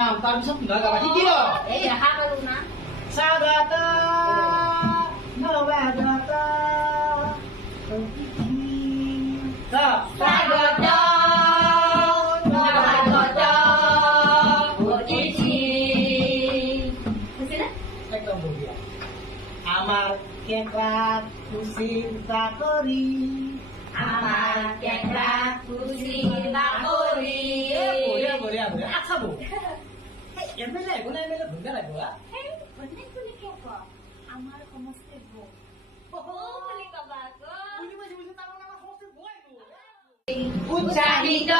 তাৰপিছত গাবা শিকিল এই দেখা পালো না স্বাগত নবাগত স্বাগত নৱাগত অতিথি বুজিলে একদম বঢ়িয়া আমাৰ কেঁকড়া কুচিৰ চাকৰি আমাৰ কেঁকড়া কুচিৰ বাকলি বঢ়িয়া বঢ়িয়া বঢ়িয়া আচ্ছা বৌ এমএলএ একো নাই এমএলএ ভূমিকা লাগিব আমাৰ সমষ্টি বৌ বুলি কবা আকৌ বুজি পাইছো বুজি তাৰমানে আমাৰ সমষ্টিৰ বৌ আহিব উৎসাহিত